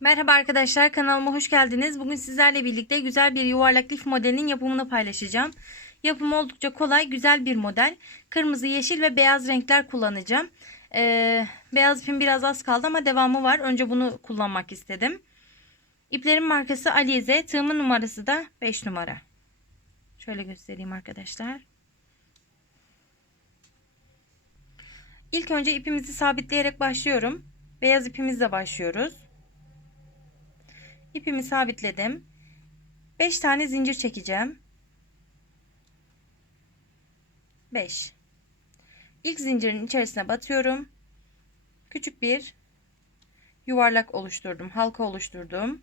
Merhaba arkadaşlar kanalıma hoş geldiniz. Bugün sizlerle birlikte güzel bir yuvarlak lif modelinin yapımını paylaşacağım. Yapımı oldukça kolay güzel bir model. Kırmızı, yeşil ve beyaz renkler kullanacağım. Ee, beyaz ipim biraz az kaldı ama devamı var. Önce bunu kullanmak istedim. İplerin markası Alize. Tığımın numarası da 5 numara. Şöyle göstereyim arkadaşlar. İlk önce ipimizi sabitleyerek başlıyorum. Beyaz ipimizle başlıyoruz. İpimi sabitledim. 5 tane zincir çekeceğim. 5. İlk zincirin içerisine batıyorum. Küçük bir yuvarlak oluşturdum. Halka oluşturdum.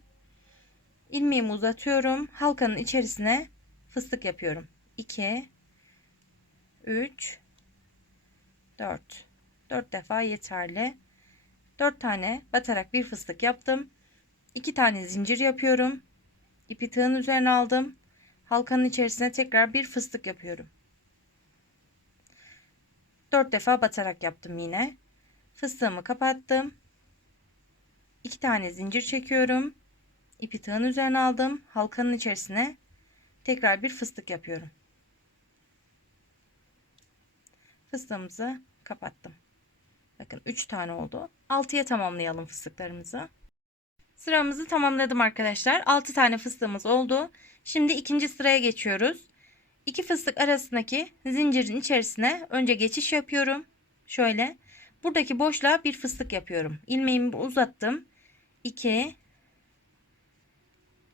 İlmeğimi uzatıyorum. Halkanın içerisine fıstık yapıyorum. 2 3 4 4 defa yeterli. 4 tane batarak bir fıstık yaptım. 2 tane zincir yapıyorum. İpi tığın üzerine aldım. Halkanın içerisine tekrar bir fıstık yapıyorum. 4 defa batarak yaptım yine. Fıstığımı kapattım. 2 tane zincir çekiyorum. İpi tığın üzerine aldım. Halkanın içerisine tekrar bir fıstık yapıyorum. Fıstığımızı kapattım. Bakın 3 tane oldu. 6'ya tamamlayalım fıstıklarımızı. Sıramızı tamamladım arkadaşlar. 6 tane fıstığımız oldu. Şimdi ikinci sıraya geçiyoruz. İki fıstık arasındaki zincirin içerisine önce geçiş yapıyorum. Şöyle. Buradaki boşluğa bir fıstık yapıyorum. İlmeğimi uzattım. 2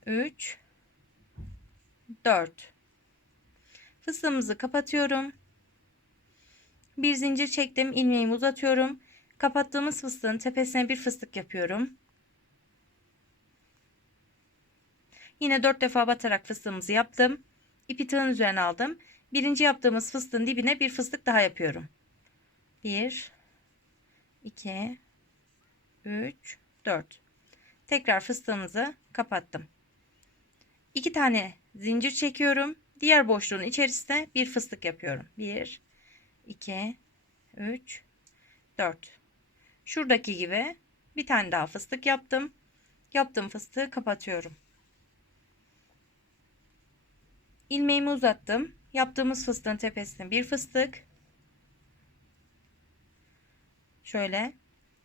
3 4 Fıstığımızı kapatıyorum. Bir zincir çektim. ilmeğimi uzatıyorum. Kapattığımız fıstığın tepesine bir fıstık yapıyorum. Yine 4 defa batarak fıstığımızı yaptım. İpi tığın üzerine aldım. Birinci yaptığımız fıstığın dibine bir fıstık daha yapıyorum. 1 2 3 4 Tekrar fıstığımızı kapattım. 2 tane zincir çekiyorum. Diğer boşluğun içerisine bir fıstık yapıyorum. 1 2 3 4 Şuradaki gibi bir tane daha fıstık yaptım. Yaptığım fıstığı kapatıyorum. İlmeğimi uzattım. Yaptığımız fıstığın tepesine bir fıstık. Şöyle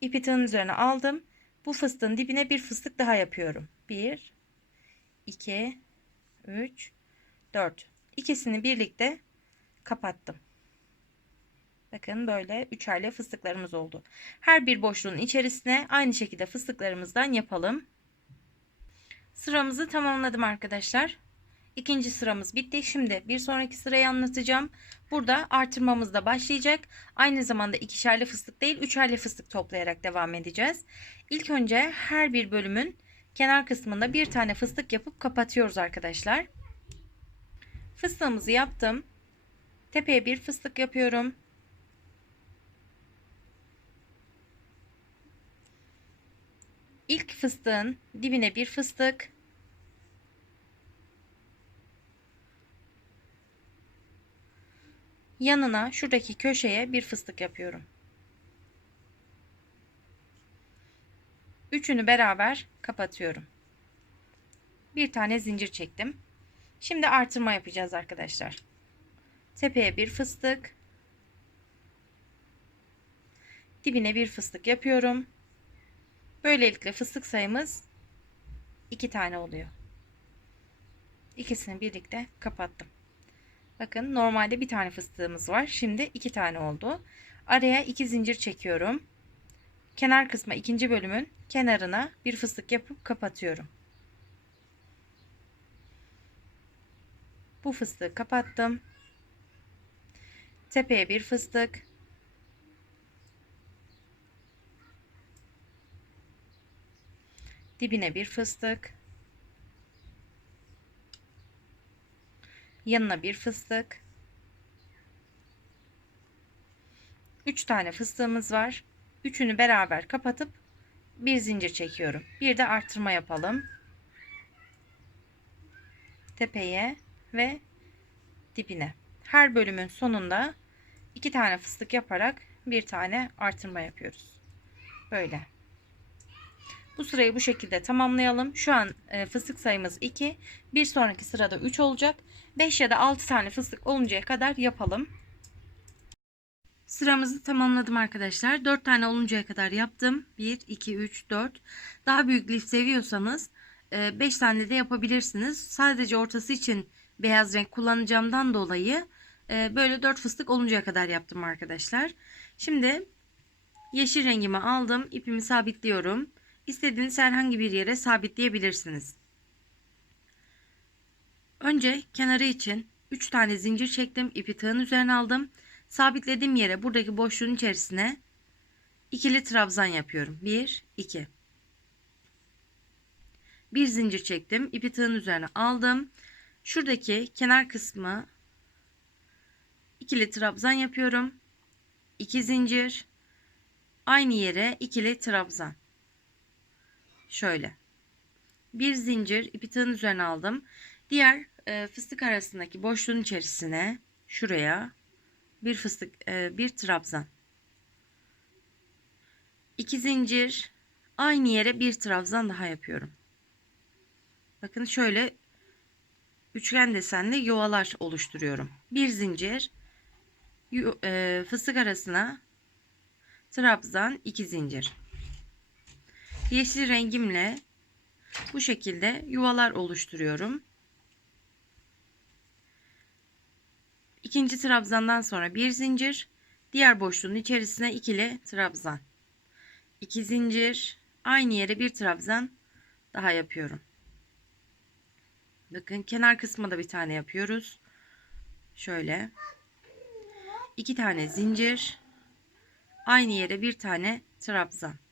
ipi tığın üzerine aldım. Bu fıstığın dibine bir fıstık daha yapıyorum. 1 2 3 4 İkisini birlikte kapattım. Bakın böyle üçerli fıstıklarımız oldu. Her bir boşluğun içerisine aynı şekilde fıstıklarımızdan yapalım. Sıramızı tamamladım arkadaşlar. İkinci sıramız bitti. Şimdi bir sonraki sırayı anlatacağım. Burada artırmamız da başlayacak. Aynı zamanda ikişerli fıstık değil üçerli fıstık toplayarak devam edeceğiz. İlk önce her bir bölümün kenar kısmında bir tane fıstık yapıp kapatıyoruz arkadaşlar. Fıstığımızı yaptım. Tepeye bir fıstık yapıyorum. İlk fıstığın dibine bir fıstık. Yanına şuradaki köşeye bir fıstık yapıyorum. Üçünü beraber kapatıyorum. Bir tane zincir çektim. Şimdi artırma yapacağız arkadaşlar. Tepeye bir fıstık. Dibine bir fıstık yapıyorum. Böylelikle fıstık sayımız iki tane oluyor. İkisini birlikte kapattım. Bakın normalde bir tane fıstığımız var. Şimdi iki tane oldu. Araya iki zincir çekiyorum. Kenar kısma ikinci bölümün kenarına bir fıstık yapıp kapatıyorum. Bu fıstığı kapattım. Tepeye bir fıstık. Dibine bir fıstık. Yanına bir fıstık. 3 tane fıstığımız var. Üçünü beraber kapatıp bir zincir çekiyorum. Bir de artırma yapalım. Tepeye ve dibine. Her bölümün sonunda iki tane fıstık yaparak bir tane artırma yapıyoruz. Böyle Bu sırayı bu şekilde tamamlayalım. Şu an e, fıstık sayımız 2. Bir sonraki sırada 3 olacak. 5 ya da 6 tane fıstık oluncaya kadar yapalım. Sıramızı tamamladım arkadaşlar. 4 tane oluncaya kadar yaptım. 1, 2, 3, 4. Daha büyük lif seviyorsanız 5 tane de yapabilirsiniz. Sadece ortası için beyaz renk kullanacağımdan dolayı e, böyle 4 fıstık oluncaya kadar yaptım arkadaşlar. Şimdi yeşil rengimi aldım. ipimi sabitliyorum. İstediğiniz herhangi bir yere sabitleyebilirsiniz. Önce kenarı için 3 tane zincir çektim. ipi tığın üzerine aldım. Sabitlediğim yere buradaki boşluğun içerisine ikili trabzan yapıyorum. 1 2 bir zincir çektim. ipi tığın üzerine aldım. Şuradaki kenar kısmı ikili trabzan yapıyorum. 2 zincir aynı yere ikili trabzan. Şöyle. Bir zincir ipi tığın üzerine aldım. Diğer e, fıstık arasındaki boşluğun içerisine şuraya bir fıstık e, bir trabzan. 2 zincir aynı yere bir trabzan daha yapıyorum. Bakın şöyle üçgen desenli yuvalar oluşturuyorum. Bir zincir e, fıstık arasına trabzan iki zincir. Yeşil rengimle bu şekilde yuvalar oluşturuyorum. İkinci trabzandan sonra bir zincir, diğer boşluğun içerisine ikili trabzan. İki zincir, aynı yere bir trabzan daha yapıyorum. Bakın kenar kısmına da bir tane yapıyoruz. Şöyle. iki tane zincir. Aynı yere bir tane trabzan.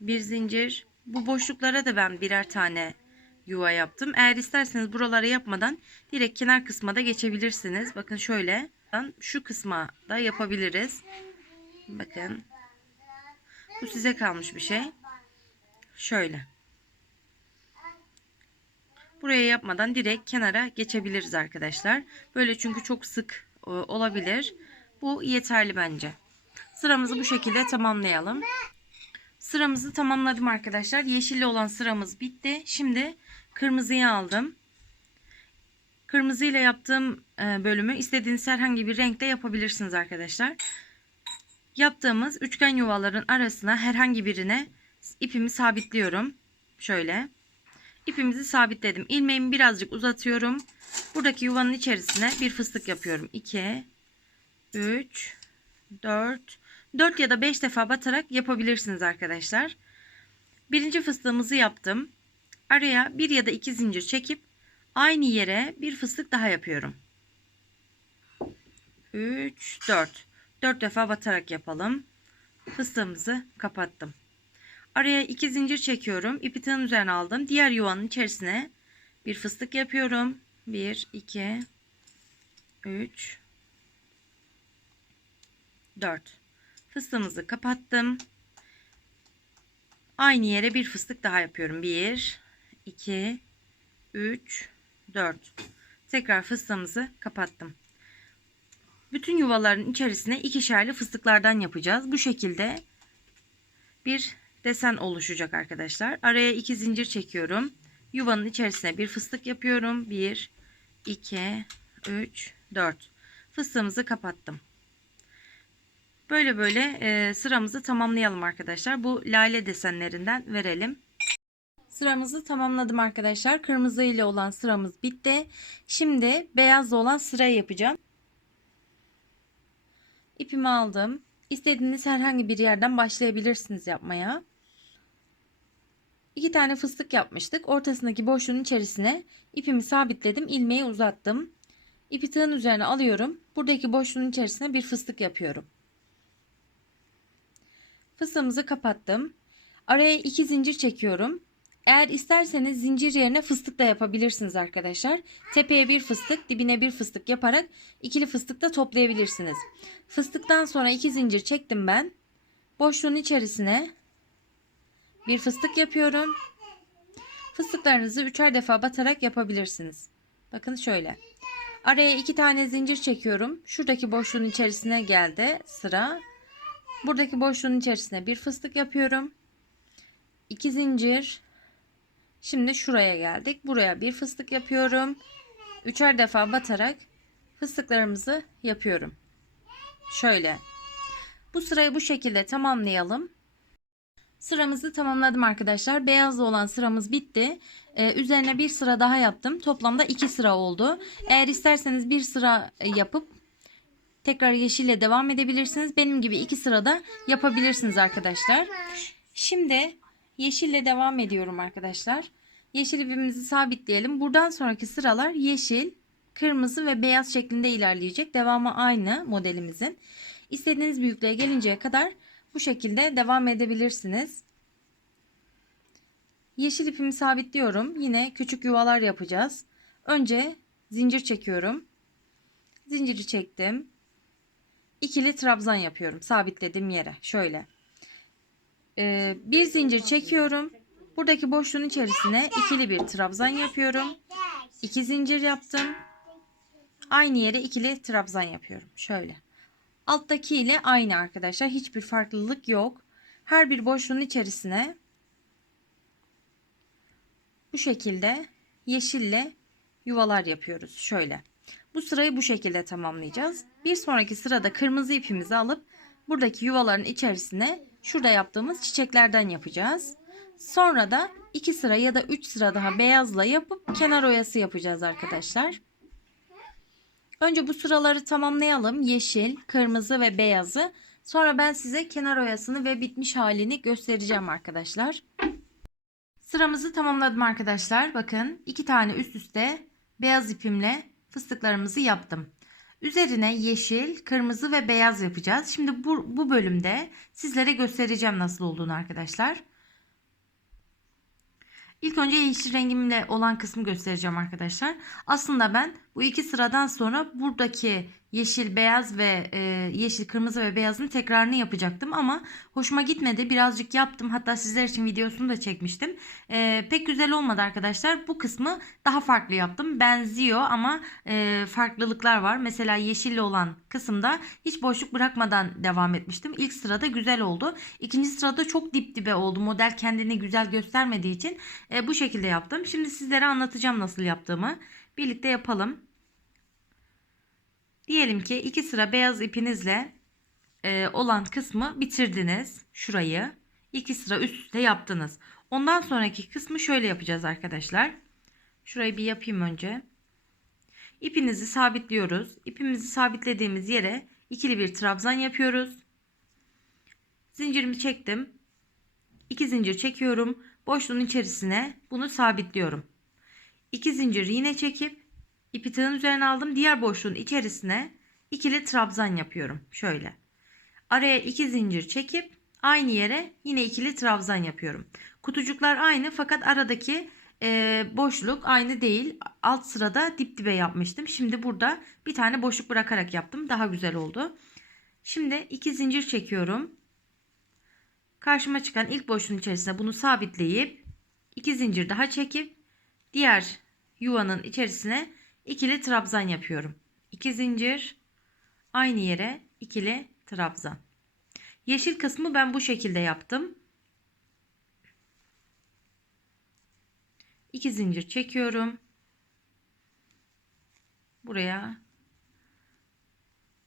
Bir zincir. Bu boşluklara da ben birer tane yuva yaptım. Eğer isterseniz buralara yapmadan direkt kenar kısma da geçebilirsiniz. Bakın şöyle. Şu kısma da yapabiliriz. Bakın. Bu size kalmış bir şey. Şöyle. Buraya yapmadan direkt kenara geçebiliriz arkadaşlar. Böyle çünkü çok sık e, olabilir. Bu yeterli bence. Sıramızı bu şekilde tamamlayalım. Sıramızı tamamladım arkadaşlar. Yeşilli olan sıramız bitti. Şimdi kırmızıyı aldım. Kırmızı ile yaptığım e, bölümü istediğiniz herhangi bir renkte yapabilirsiniz arkadaşlar. Yaptığımız üçgen yuvaların arasına herhangi birine ipimi sabitliyorum. Şöyle ipimizi sabitledim. İlmeğimi birazcık uzatıyorum. Buradaki yuvanın içerisine bir fıstık yapıyorum. 2 3 4 4 ya da 5 defa batarak yapabilirsiniz arkadaşlar. Birinci fıstığımızı yaptım. Araya bir ya da iki zincir çekip aynı yere bir fıstık daha yapıyorum. 3 4 4 defa batarak yapalım. Fıstığımızı kapattım. Araya iki zincir çekiyorum. İpi tığın üzerine aldım. Diğer yuvanın içerisine bir fıstık yapıyorum. 1, 2, 3, 4. Fıstığımızı kapattım. Aynı yere bir fıstık daha yapıyorum. 1, 2, 3, 4. Tekrar fıstığımızı kapattım. Bütün yuvaların içerisine ikişerli fıstıklardan yapacağız. Bu şekilde bir desen oluşacak arkadaşlar. Araya iki zincir çekiyorum. Yuvanın içerisine bir fıstık yapıyorum. 1, 2, 3, 4. Fıstığımızı kapattım. Böyle böyle e, sıramızı tamamlayalım arkadaşlar. Bu lale desenlerinden verelim. Sıramızı tamamladım arkadaşlar. Kırmızı ile olan sıramız bitti. Şimdi beyazla olan sırayı yapacağım. İpimi aldım. İstediğiniz herhangi bir yerden başlayabilirsiniz yapmaya. İki tane fıstık yapmıştık. Ortasındaki boşluğun içerisine ipimi sabitledim. ilmeği uzattım. İpi tığın üzerine alıyorum. Buradaki boşluğun içerisine bir fıstık yapıyorum. Fıstığımızı kapattım. Araya iki zincir çekiyorum. Eğer isterseniz zincir yerine fıstık da yapabilirsiniz arkadaşlar. Tepeye bir fıstık, dibine bir fıstık yaparak ikili fıstık da toplayabilirsiniz. Fıstıktan sonra iki zincir çektim ben. Boşluğun içerisine bir fıstık yapıyorum. Fıstıklarınızı üçer defa batarak yapabilirsiniz. Bakın şöyle. Araya iki tane zincir çekiyorum. Şuradaki boşluğun içerisine geldi sıra. Buradaki boşluğun içerisine bir fıstık yapıyorum. 2 zincir. Şimdi şuraya geldik. Buraya bir fıstık yapıyorum. Üçer defa batarak fıstıklarımızı yapıyorum. Şöyle. Bu sırayı bu şekilde tamamlayalım. Sıramızı tamamladım arkadaşlar. Beyazlı olan sıramız bitti. Ee, üzerine bir sıra daha yaptım. Toplamda iki sıra oldu. Eğer isterseniz bir sıra yapıp tekrar yeşille devam edebilirsiniz. Benim gibi iki sırada yapabilirsiniz arkadaşlar. Şimdi yeşille devam ediyorum arkadaşlar. Yeşil ipimizi sabitleyelim. Buradan sonraki sıralar yeşil, kırmızı ve beyaz şeklinde ilerleyecek. Devamı aynı modelimizin. İstediğiniz büyüklüğe gelinceye kadar bu şekilde devam edebilirsiniz. Yeşil ipimi sabitliyorum. Yine küçük yuvalar yapacağız. Önce zincir çekiyorum. Zinciri çektim. İkili trabzan yapıyorum. Sabitlediğim yere. Şöyle. Ee, bir zincir çekiyorum. Buradaki boşluğun içerisine ikili bir trabzan yapıyorum. İki zincir yaptım. Aynı yere ikili trabzan yapıyorum. Şöyle. Alttaki ile aynı arkadaşlar. Hiçbir farklılık yok. Her bir boşluğun içerisine bu şekilde yeşille yuvalar yapıyoruz. Şöyle. Bu sırayı bu şekilde tamamlayacağız. Bir sonraki sırada kırmızı ipimizi alıp buradaki yuvaların içerisine şurada yaptığımız çiçeklerden yapacağız. Sonra da 2 sıra ya da 3 sıra daha beyazla yapıp kenar oyası yapacağız arkadaşlar. Önce bu sıraları tamamlayalım. Yeşil, kırmızı ve beyazı. Sonra ben size kenar oyasını ve bitmiş halini göstereceğim arkadaşlar. Sıramızı tamamladım arkadaşlar. Bakın iki tane üst üste beyaz ipimle fıstıklarımızı yaptım. Üzerine yeşil, kırmızı ve beyaz yapacağız. Şimdi bu, bu bölümde sizlere göstereceğim nasıl olduğunu arkadaşlar. İlk önce yeşil rengimle olan kısmı göstereceğim arkadaşlar. Aslında ben bu iki sıradan sonra buradaki yeşil, beyaz ve e, yeşil, kırmızı ve beyazın tekrarını yapacaktım ama hoşuma gitmedi. Birazcık yaptım. Hatta sizler için videosunu da çekmiştim. E, pek güzel olmadı arkadaşlar. Bu kısmı daha farklı yaptım. Benziyor ama e, farklılıklar var. Mesela yeşilli olan kısımda hiç boşluk bırakmadan devam etmiştim. İlk sırada güzel oldu. İkinci sırada çok dip dibe oldu. Model kendini güzel göstermediği için e, bu şekilde yaptım. Şimdi sizlere anlatacağım nasıl yaptığımı. Birlikte yapalım. Diyelim ki iki sıra beyaz ipinizle e, olan kısmı bitirdiniz. Şurayı iki sıra üst üste yaptınız. Ondan sonraki kısmı şöyle yapacağız arkadaşlar. Şurayı bir yapayım önce. İpinizi sabitliyoruz. İpimizi sabitlediğimiz yere ikili bir trabzan yapıyoruz. Zincirimi çektim. İki zincir çekiyorum. Boşluğun içerisine bunu sabitliyorum. İki zincir yine çekip ipi tığın üzerine aldım. Diğer boşluğun içerisine ikili trabzan yapıyorum. Şöyle. Araya iki zincir çekip aynı yere yine ikili trabzan yapıyorum. Kutucuklar aynı fakat aradaki e, boşluk aynı değil. Alt sırada dip dibe yapmıştım. Şimdi burada bir tane boşluk bırakarak yaptım. Daha güzel oldu. Şimdi iki zincir çekiyorum. Karşıma çıkan ilk boşluğun içerisine bunu sabitleyip iki zincir daha çekip diğer yuvanın içerisine ikili trabzan yapıyorum. 2 zincir aynı yere ikili trabzan. Yeşil kısmı ben bu şekilde yaptım. 2 zincir çekiyorum. Buraya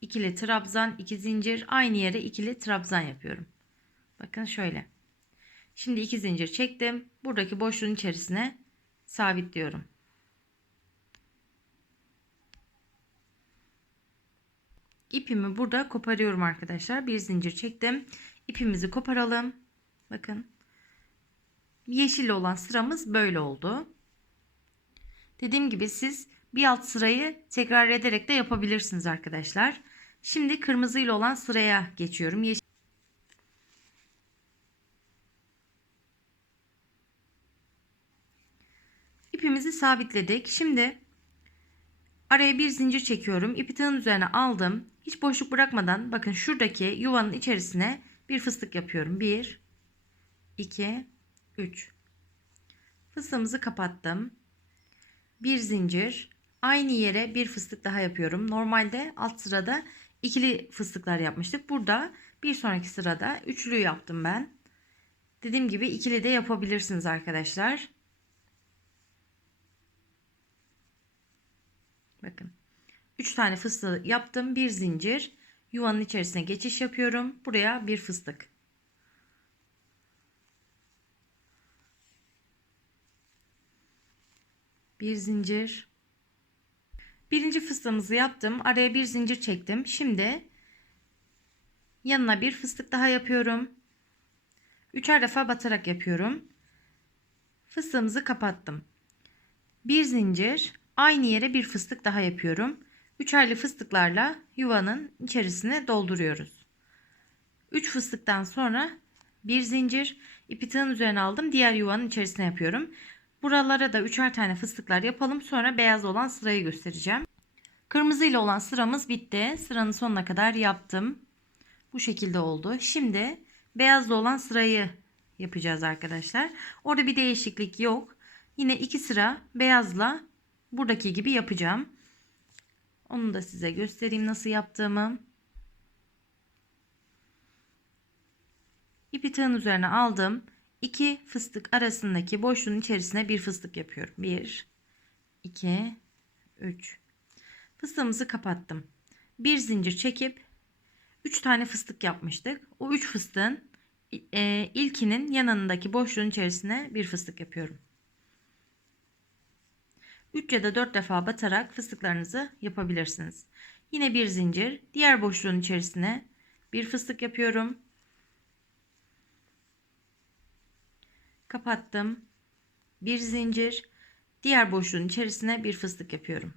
ikili trabzan, 2 zincir aynı yere ikili trabzan yapıyorum. Bakın şöyle. Şimdi 2 zincir çektim. Buradaki boşluğun içerisine sabitliyorum. ipimi burada koparıyorum arkadaşlar. Bir zincir çektim. İpimizi koparalım. Bakın. Yeşil olan sıramız böyle oldu. Dediğim gibi siz bir alt sırayı tekrar ederek de yapabilirsiniz arkadaşlar. Şimdi kırmızı ile olan sıraya geçiyorum. Yeşil İpimizi sabitledik. Şimdi araya bir zincir çekiyorum. İpi tığın üzerine aldım. Hiç boşluk bırakmadan bakın şuradaki yuvanın içerisine bir fıstık yapıyorum. 1 2 3 Fıstığımızı kapattım. Bir zincir. Aynı yere bir fıstık daha yapıyorum. Normalde alt sırada ikili fıstıklar yapmıştık. Burada bir sonraki sırada üçlü yaptım ben. Dediğim gibi ikili de yapabilirsiniz arkadaşlar. Bakın. 3 tane fıstığı yaptım. Bir zincir. Yuvanın içerisine geçiş yapıyorum. Buraya bir fıstık. Bir zincir. Birinci fıstığımızı yaptım. Araya bir zincir çektim. Şimdi yanına bir fıstık daha yapıyorum. Üçer defa batarak yapıyorum. Fıstığımızı kapattım. Bir zincir, aynı yere bir fıstık daha yapıyorum. Üçerli fıstıklarla yuvanın içerisine dolduruyoruz. 3 fıstıktan sonra bir zincir ipi tığın üzerine aldım. Diğer yuvanın içerisine yapıyorum. Buralara da üçer tane fıstıklar yapalım. Sonra beyaz olan sırayı göstereceğim. Kırmızı ile olan sıramız bitti. Sıranın sonuna kadar yaptım. Bu şekilde oldu. Şimdi beyazla olan sırayı yapacağız arkadaşlar. Orada bir değişiklik yok. Yine iki sıra beyazla buradaki gibi yapacağım. Onu da size göstereyim nasıl yaptığımı. İpi tığın üzerine aldım. İki fıstık arasındaki boşluğun içerisine bir fıstık yapıyorum. 1 2 3 Fıstığımızı kapattım. Bir zincir çekip 3 tane fıstık yapmıştık. O 3 fıstığın e, ilkinin yanındaki boşluğun içerisine bir fıstık yapıyorum. 3 ya da 4 defa batarak fıstıklarınızı yapabilirsiniz. Yine bir zincir, diğer boşluğun içerisine bir fıstık yapıyorum. Kapattım. Bir zincir, diğer boşluğun içerisine bir fıstık yapıyorum.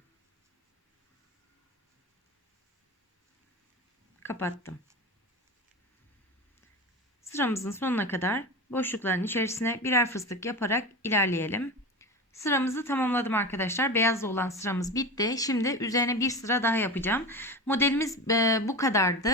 Kapattım. Sıramızın sonuna kadar boşlukların içerisine birer fıstık yaparak ilerleyelim. Sıramızı tamamladım arkadaşlar. Beyazlı olan sıramız bitti. Şimdi üzerine bir sıra daha yapacağım. Modelimiz e, bu kadardı.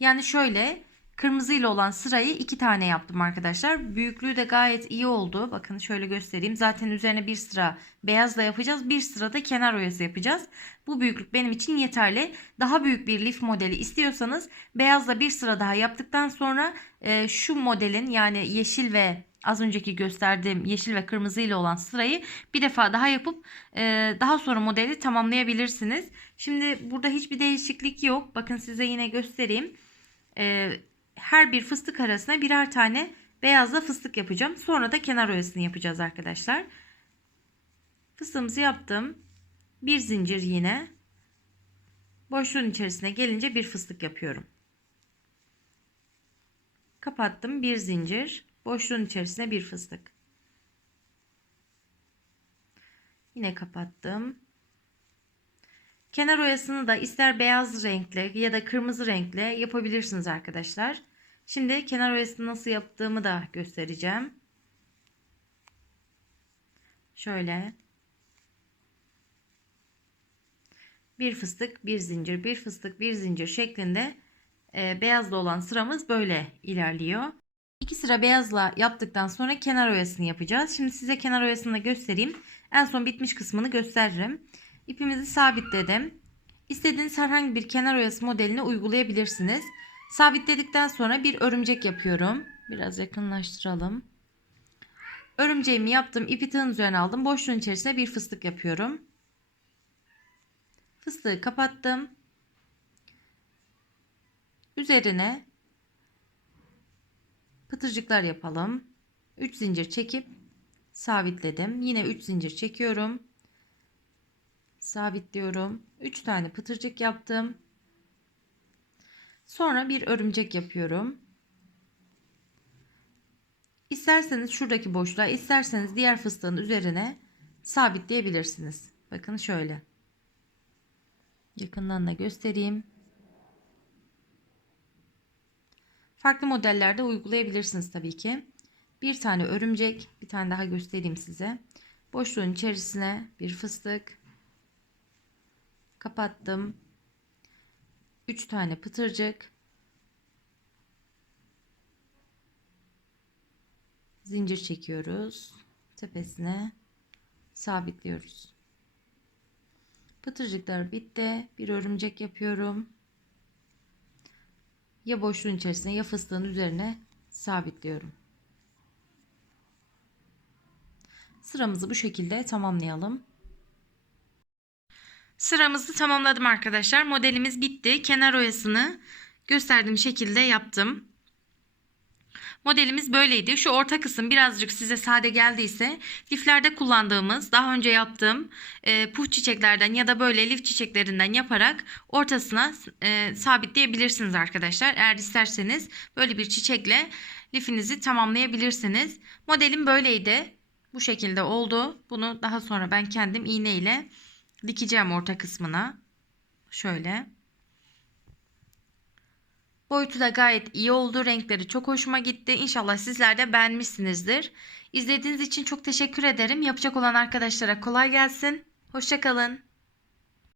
Yani şöyle kırmızı ile olan sırayı iki tane yaptım arkadaşlar. Büyüklüğü de gayet iyi oldu. Bakın şöyle göstereyim. Zaten üzerine bir sıra beyazla yapacağız. Bir sıra da kenar oyası yapacağız. Bu büyüklük benim için yeterli. Daha büyük bir lif modeli istiyorsanız beyazla bir sıra daha yaptıktan sonra e, şu modelin yani yeşil ve az önceki gösterdiğim yeşil ve kırmızı ile olan sırayı bir defa daha yapıp e, daha sonra modeli tamamlayabilirsiniz. Şimdi burada hiçbir değişiklik yok. Bakın size yine göstereyim. E, her bir fıstık arasına birer tane beyazla fıstık yapacağım. Sonra da kenar oyasını yapacağız arkadaşlar. Fıstığımızı yaptım. Bir zincir yine. Boşluğun içerisine gelince bir fıstık yapıyorum. Kapattım. Bir zincir. Boşluğun içerisine bir fıstık. Yine kapattım. Kenar oyasını da ister beyaz renkle ya da kırmızı renkle yapabilirsiniz arkadaşlar. Şimdi kenar oyasını nasıl yaptığımı da göstereceğim. Şöyle. Bir fıstık, bir zincir, bir fıstık, bir zincir şeklinde e, beyazlı olan sıramız böyle ilerliyor. İki sıra beyazla yaptıktan sonra kenar oyasını yapacağız. Şimdi size kenar oyasını da göstereyim. En son bitmiş kısmını gösteririm. İpimizi sabitledim. İstediğiniz herhangi bir kenar oyası modelini uygulayabilirsiniz. Sabitledikten sonra bir örümcek yapıyorum. Biraz yakınlaştıralım. Örümceğimi yaptım. İpi tığın üzerine aldım. Boşluğun içerisine bir fıstık yapıyorum. Fıstığı kapattım. Üzerine pıtırcıklar yapalım. 3 zincir çekip sabitledim. Yine 3 zincir çekiyorum. Sabitliyorum. 3 tane pıtırcık yaptım. Sonra bir örümcek yapıyorum. İsterseniz şuradaki boşluğa, isterseniz diğer fıstığın üzerine sabitleyebilirsiniz. Bakın şöyle. Yakından da göstereyim. Farklı modellerde uygulayabilirsiniz tabii ki. Bir tane örümcek, bir tane daha göstereyim size. Boşluğun içerisine bir fıstık kapattım. 3 tane pıtırcık. Zincir çekiyoruz. Tepesine sabitliyoruz. Pıtırcıklar bitti. Bir örümcek yapıyorum ya boşluğun içerisine ya fıstığın üzerine sabitliyorum. Sıramızı bu şekilde tamamlayalım. Sıramızı tamamladım arkadaşlar. Modelimiz bitti. Kenar oyasını gösterdiğim şekilde yaptım. Modelimiz böyleydi. Şu orta kısım birazcık size sade geldiyse liflerde kullandığımız daha önce yaptığım e, puh çiçeklerden ya da böyle lif çiçeklerinden yaparak ortasına e, sabitleyebilirsiniz arkadaşlar. Eğer isterseniz böyle bir çiçekle lifinizi tamamlayabilirsiniz. Modelim böyleydi. Bu şekilde oldu. Bunu daha sonra ben kendim iğne ile dikeceğim orta kısmına. Şöyle. Boyutu da gayet iyi oldu. Renkleri çok hoşuma gitti. İnşallah sizler de beğenmişsinizdir. İzlediğiniz için çok teşekkür ederim. Yapacak olan arkadaşlara kolay gelsin. Hoşçakalın.